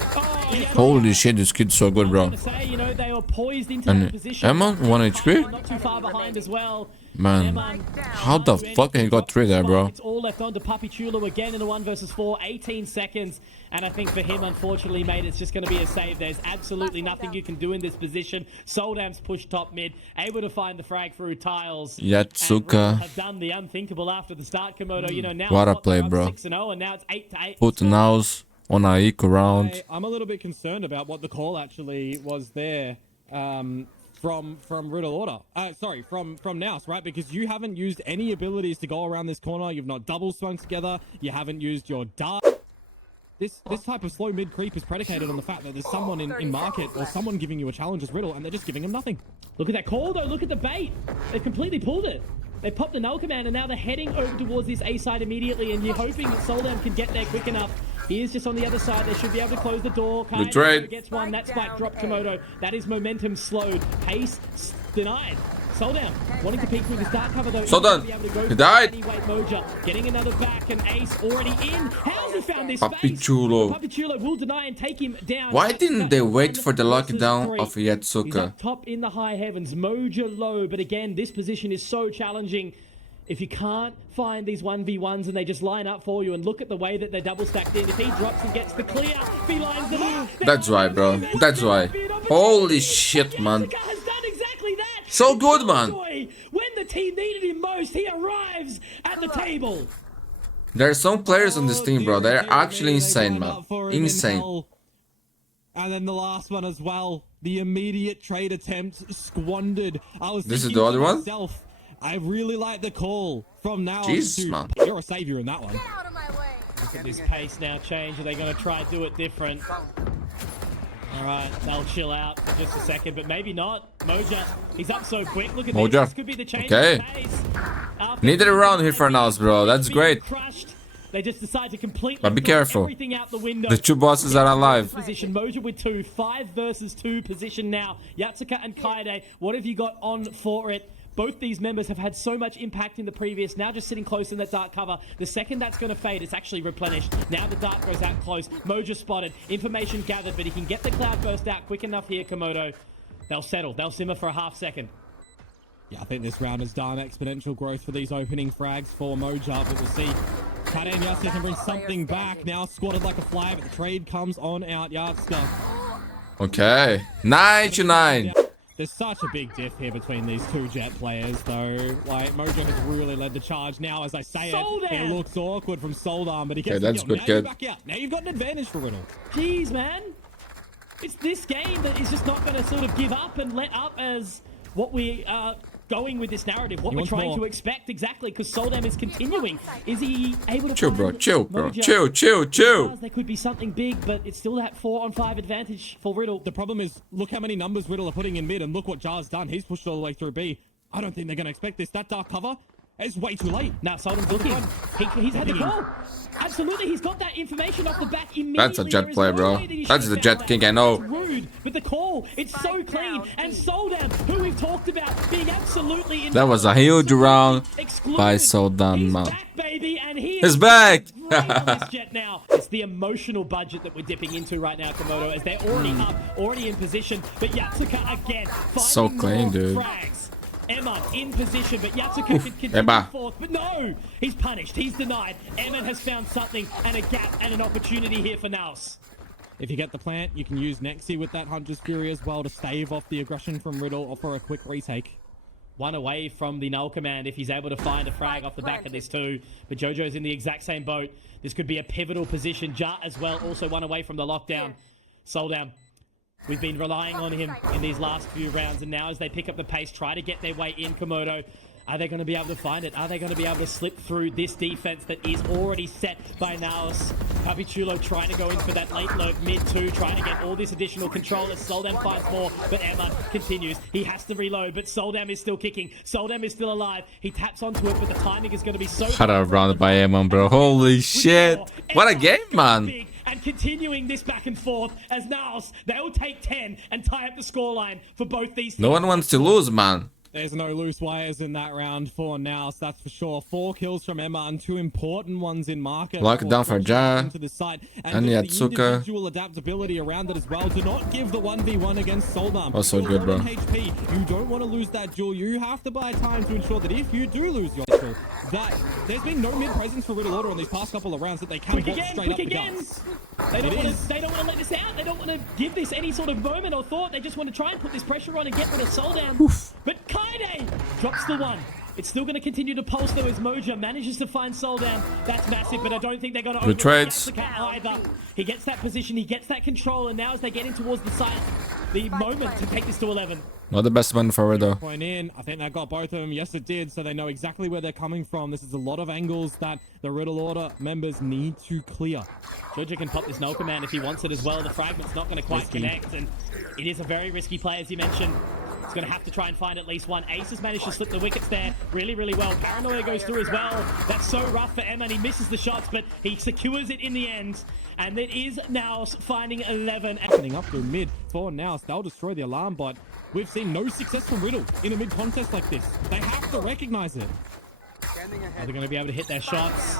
Holy shit, this kid's so good, bro. Say, you know, they were poised into And that position. Emma, 1 HP? Not too far behind as well. Man, how the fuck he got 3 there, bro? It's all left on to PAPICHULO again in a 1 versus 4, 18 seconds. And I think for him, unfortunately, mate, it's just going to be a save. There's absolutely nothing you can do in this position. SEOLDAM's pushed top mid, able to find the frag through tiles. Yatsuka. Have done the unthinkable after the start, Komodo. You know, now What a play, bro. 6-0, and now it's 8-8. Put NAOS on a equal round. I'm a little bit concerned about what the call actually was there. From Riddle order. Sorry, from NAOS, right? Because you haven't used any abilities to go around this corner. You've not double swung together. You haven't used your dart. This type of slow mid creep is predicated on the fact that there's someone in market or someone giving you a challenge as Riddle, and they're just giving him nothing. Look at that call, though. Look at the bait. They've completely pulled it. They popped the null command, and now they're heading over towards this A side immediately, and you're hoping that SEOLDAM can get there quick enough. He is just on the other side. They should be able to close the door. Good trade. Gets one. That spike dropped Komodo. That is momentum slowed. Pace denied. SEOLDAM wanting to peek through the start cover, though. SEOLDAM, he died. Anyway, Moja getting another back, and Ace already in. How's he found this space? PAPICHULO. PAPICHULO will deny and take him down. Why didn't they wait for the lockdown of He's Yatsuka? up top in the high heavens. Moja low, but again, this position is so challenging. If you can't find these 1v1s and they just line up for you, and look at the way that they're double stacked in. If he drops and gets the clear, if he lines them up. That's why, bro. That's why. Holy shit, man. Yatsuka has done exactly that. So good, man. When the team needed him most, he arrives at the table. There are some players on this team, bro. They're actually insane, man. Insane. And then the last one as well. The immediate trade attempt squandered. This is the other one? I really like the call from now. Jesus, man. You're a savior in that one. Out of my way. Look at this pace now change. Are they going to try and do it different? All right, they'll chill out for just a second, but maybe not. Moja, he's up so quick. Look at Moja. this. This could be the change Okay. of pace. Needed a round here for NAOS, bro. That's great. Crushed. They just decide to completely But be throw careful. everything out the window. The two bosses are alive. Position Moja with 2, 5 versus 2 position now. Yatsuka and Kaede, what have you got on for it? Both these members have had so much impact in the previous, now just sitting close in that dark cover. The second that's going to fade, it's actually replenished. Now the dark goes out close. Moja spotted, information gathered, but he can get the cloud burst out quick enough here, Komodo. They'll settle, they'll simmer for a half second. Yeah, I think this round has done exponential growth for these opening frags for Moja, but we'll see. Kaede and Yatsuka can bring something back. Now squatted like a fly, but the trade comes on out. Yatsuka. Okay. 9-9. There's such a big diff here between these two Jet players, though. Like, Moja has really led the charge. Now, as I say it looks awkward from SEOLDAM, but he gets that's the good, now kid. you're back out. Now you've got an advantage for Riddle. Jeez, man. It's this game that is just not going to sort of give up and let up as what we are going with this narrative. What we're trying to expect exactly, because SEOLDAM is continuing. Is he able to Chill, bro. find Chill, bro. Moja? Chill. There could be something big, but it's still that 4-on-5 advantage for Riddle. The problem is, look how many numbers Riddle are putting in mid, and look what Jar's done. He's pushed all the way through B. I don't think they're going to expect this. That dark cover is way too late. Now SEOLDAM's looking. He's had the call. Absolutely, he's got that information off the back immediately. That's a Jet play, bro. That's the Jet King I know. It's rude with the call. It's so clean. And SEOLDAM, who we've talked about being absolutely That was a huge round excluded. by SEOLDAM, He's man. back, baby, and he He's is back. right on this Jet now. It's the emotional budget that we're dipping into right now, Komodo, as they're already up, already in position. But Yatsuka again, So finding clean, more dude. frags. Emma in position, but Yatsuka can continue Emma. forth. But no, he's punished. He's denied. Emma has found something and a gap and an opportunity here for NAOS. If you get the plant, you can use Nexi with that Hunter's Fury as well to stave off the aggression from Riddle or for a quick retake. One away from the null command if he's able to find a frag off the back of this too. But Jojo's in the exact same boat. This could be a pivotal position. Ja as well, also one away from the lockdown. SEOLDAM. We've been relying on him in these last few rounds, and now as they pick up the pace, try to get their way in, Komodo, are they going to be able to find it? Are they going to be able to slip through this defense that is already set by NAOS? PAPICHULO trying to go in for that late lurk mid two, trying to get all this additional control as SEOLDAM finds more, but Emma continues. He has to reload, but SEOLDAM is still kicking. SEOLDAM is still alive. He taps onto it, but the timing is going to be so... Had a round by Emma, bro. Holy shit. What a game, man. And and continuing this back and forth as NAOS, they'll take 10 and tie up the scoreline for both these teams. No one wants to lose, man. There's no loose wires in that round for NAOS, that's for sure. 4 kills from Emma and 2 important ones in market. Lock it down for Ja into the site. and the Yatsuka. individual adaptability around it as well. Do not give the 1v1 against SEOLDAM. Also You're good, bro. low on HP. You don't want to lose that duel. You have to buy time to ensure that if you do lose your duel, that there's been no mid presence for RIDDLE Order in these past couple of rounds that they can Quick box again, straight quick up the again. guts. They don't want to let this out. They don't want to give this any sort of moment or thought. They just want to try and put this pressure on and get rid of SEOLDAM. But Kaide drops the one. It's still going to continue to pulse though as Moja manages to find SEOLDAM. That's massive, but I don't think they're going to Good trades. either. He gets that position, he gets that control, and now as they get in towards the site, the moment to take this to 11. Not the best one for Riddle. Point in. I think that got both of them. Yes, it did. So they know exactly where they're coming from. This is a lot of angles that the RIDDLE Order members need to clear. Georgia can pop this null command if he wants it as well. The fragment's not going to quite connect, and it is a very risky play, as you mentioned. He's going to have to try and find at least one. Ace has managed to slip the wickets there really, really well. Paranoia goes through as well. That's so rough for Emma, and he misses the shots, but he secures it in the end. And it is NAOS finding 11. Opening up through mid for NAOS. They'll destroy the alarm bot. We've seen no success from RIDDLE in a mid contest like this. They have to recognize it. Are they going to be able to hit their shots?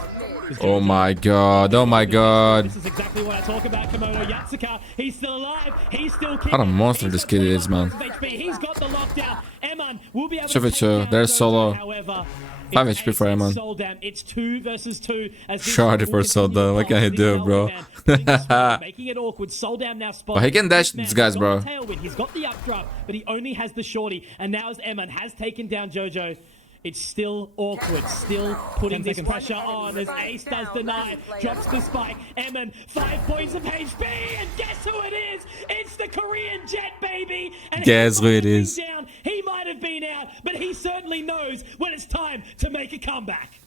Oh my god, oh my god. This is exactly what I talk about, Komodo. Yatsuka, he's still alive. He's still kicking. What a monster He's this got kid 21 is, man. points of HP. He's got the lockdown. Eman will be able to Shiver take chill. down There's Jojo, solo. However, 5 it's HP for Ace Eman. SEOLDAM. It's 2 versus 2. As this Shorty will for continue to SEOLDAM. What can he pulse. do, This bro? man putting the switch, making it awkward. SEOLDAM now spotted. But he can dash This these man guys, has bro. got the tailwind. He's got the updraft, but he only has the shorty. And now as Eman has taken down Jojo, it's still awkward, still putting 10 this seconds. pressure on as Ace does deny, drops the spike. Eman, 5 points of HP, and guess who it is? It's the Korean Jet, baby! And Guess he who might it have been is. down, he might have been out, but he certainly knows when it's time to make a comeback.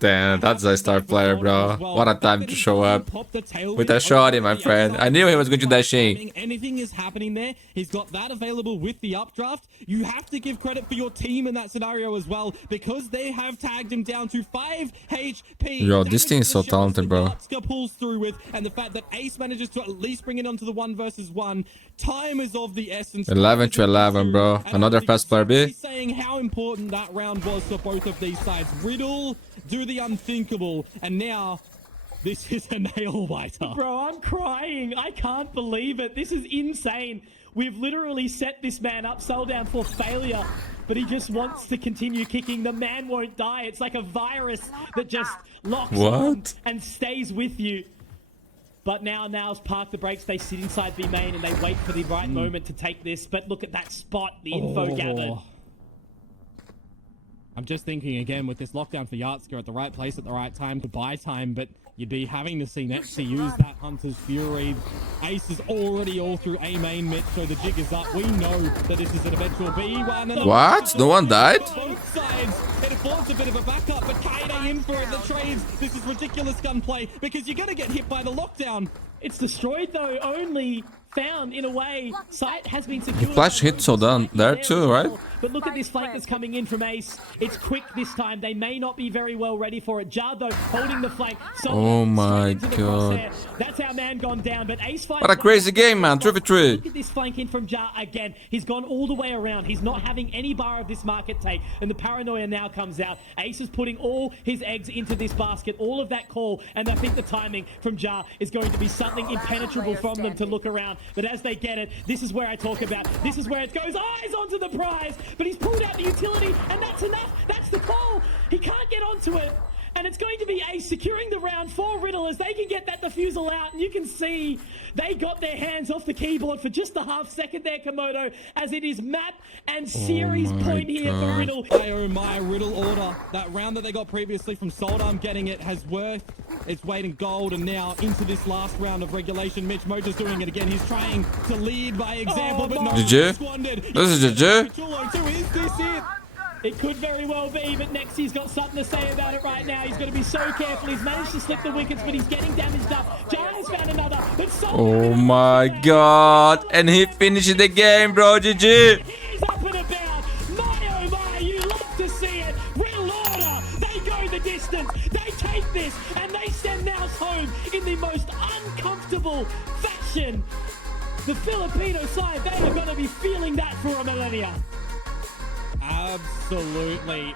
Damn, that's a star player, bro. What a time to show up. With a shorty, my friend. I knew he was going to dash in. Anything is happening there. He's got that available with the updraft. You have to give credit for your team in that scenario as well, because they have tagged him down to 5 HP. Yo, this team is so talented, bro. Yatsuka pulls through with, and the fact that Ace manages to at least bring it onto the 1 versus 1. Time is of the essence. 11 to 11, bro. And Another I think fast player B. he's saying how important that round was for both of these sides. RIDDLE do the unthinkable, and now this is a nail biter. Bro, I'm crying. I can't believe it. This is insane. We've literally set this man up, SEOLDAM, for failure, but he just wants to continue kicking. The man won't die. It's like a virus that just locks on and stays with you. But NAOS park the brakes. They sit inside B main and they wait for the right moment to take this. But look at that spot, the info gathered. I'm just thinking again with this lockdown for Yatsuka at the right place at the right time to buy time, but you'd be having to see Nexi use that Hunter's Fury. Ace is already all through A main mid, so the jig is up. We know that this is an eventual B1. And What? No one died? Both sides. It affords a bit of a backup, but Kaide in for it. The trades. This is ridiculous gunplay because you're going to get hit by the lockdown. It's destroyed though, only found in a way. Site has been secured. Flash hit SEOLDAM there too, right? But look at this flank that's coming in from Ace. It's quick this time. They may not be very well ready for it. Jar though holding the flank. Oh my god. Crosshair. That's our man gone down. But Ace finds What a crazy game, man. 3v3. Look at this flank in from Jar again. He's gone all the way around. He's not having any bar of this market take. And the paranoia now comes out. Ace is putting all his eggs into this basket. All of that call. And I think the timing from Jar is going to be something impenetrable from them to look around. But as they get it, this is where I talk about. This is where it goes. Eyes onto the prize. But he's pulled out the utility. And that's enough. That's the call. He can't get onto it. And it's going to be Ace securing the round for RIDDLE as they can get that defusal out. And you can see they got their hands off the keyboard for just a half second there, Komodo, as it is map and series point here for RIDDLE. Oh my, RIDDLE Order. That round that they got previously from SEOLDAM, getting it has worth its weight in gold. And now into this last round of regulation, Mitch Moja's doing it again. He's trying to lead by example, but no. GG. Squandered. This is GG. Is this it? It could very well be, but Nexi's got something to say about it right now. He's got to be so careful. He's managed to slip the wickets, but he's getting damaged up. Jar has found another. But Oh my god. And he finished the game, bro. GG. He's up and about. My oh my, you love to see it. RIDDLE Order. They go the distance. They take this, and they send NAOS home in the most uncomfortable fashion. The Filipino side, they are going to be feeling that for a millennia. Absolutely.